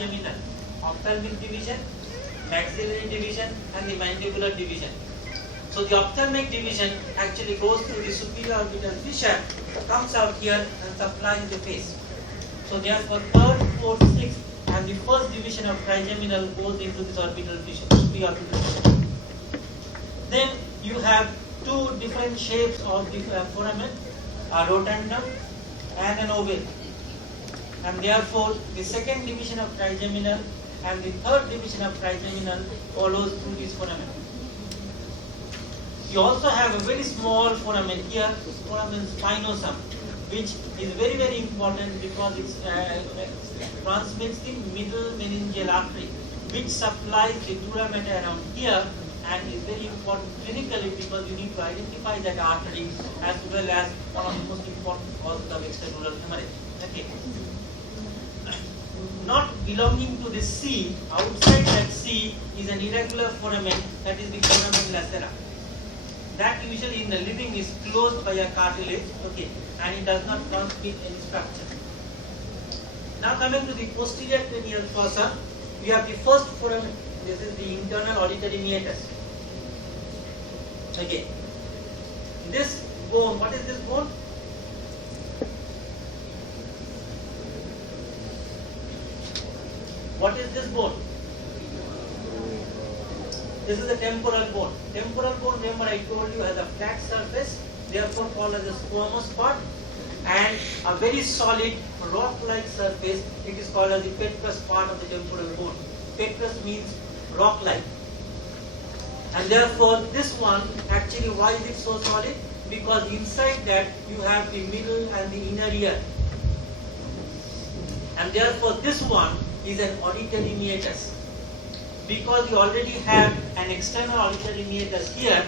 trigeminal, ophthalmic division, maxillary division, and the mandibular division. So the ophthalmic division actually goes through the superior orbital fissure, comes out here and supplies the face. So therefore third, fourth, sixth, and the first division of trigeminal goes into this orbital fissure, superior orbital fissure. Then you have two different shapes of the foramen, a rotundum and an oval. And therefore the second division of trigeminal and the third division of trigeminal follows through this foramen. You also have a very small foramen here, foramen spinosum, which is very, very important because it transmits the middle meningeal artery, which supplies the dura mater around here and is very important clinically because you need to identify that artery as well as one of the most important causes of extradural hemorrhage. Okay. Not belonging to the C, outside that C is an irregular foramen, that is the foramen lacera. That usually in the living is closed by a cartilage, okay, and it does not transmit any structure. Now coming to the posterior cranial fossa, we have the first foramen. This is the internal auditory meatus. Okay. This bone, what is this bone? What is this bone? This is the temporal bone. Temporal bone, remember I told you, has a flat surface, therefore called as a squamous part, and a very solid rock-like surface. It is called as the petrous part of the temporal bone. Petrous means rock-like. And therefore this one, actually why is it so solid? Because inside that you have the middle and the inner ear. And therefore this one is an auditory meatus. Because you already have an external auditory meatus here,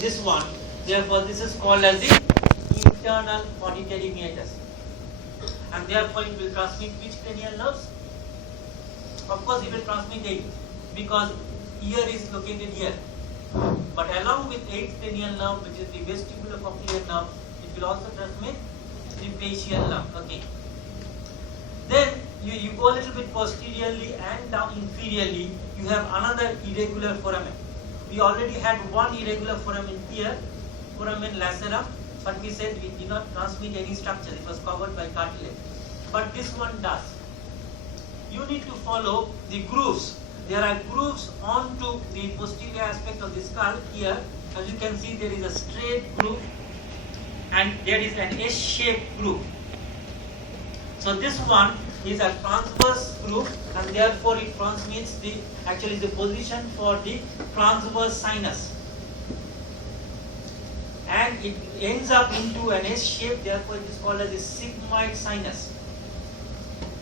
this one, therefore this is called as the internal auditory meatus. And therefore it will transmit which cranial nerves? Of course it will transmit 8, because ear is located here. But along with 8th cranial nerve, which is the vestibulocochlear nerve, it will also transmit the facial nerve. Okay. Then you go a little bit posteriorly and down inferiorly, you have another irregular foramen. We already had one irregular foramen here, foramen lacerum, but we said we did not transmit any structure, it was covered by cartilage. But this one does. You need to follow the grooves. There are grooves onto the posterior aspect of the skull here. As you can see, there is a straight groove and there is an S-shaped groove. So this one is a transverse groove and therefore it transmits the position for the transverse sinus. And it ends up into an S shape, therefore it is called as a sigmoid sinus.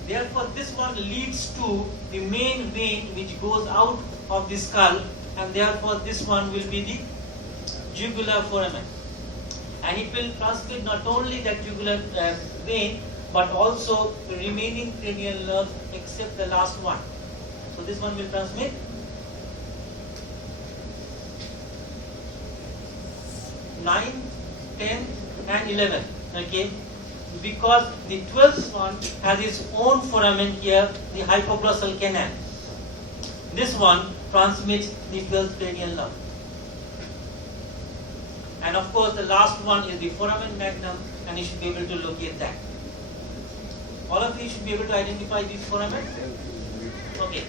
Therefore this one leads to the main vein which goes out of the skull, and therefore this one will be the jugular foramen. And it will transmit not only that jugular vein, but also the remaining cranial nerves except the last one. So this one will transmit 9th, 10th and 11th. Okay. Because the 12th one has its own foramen here, the hypoglossal canal. This one transmits the 12th cranial nerve. And of course the last one is the foramen magnum, and you should be able to locate that. All of you should be able to identify these foramen. Okay.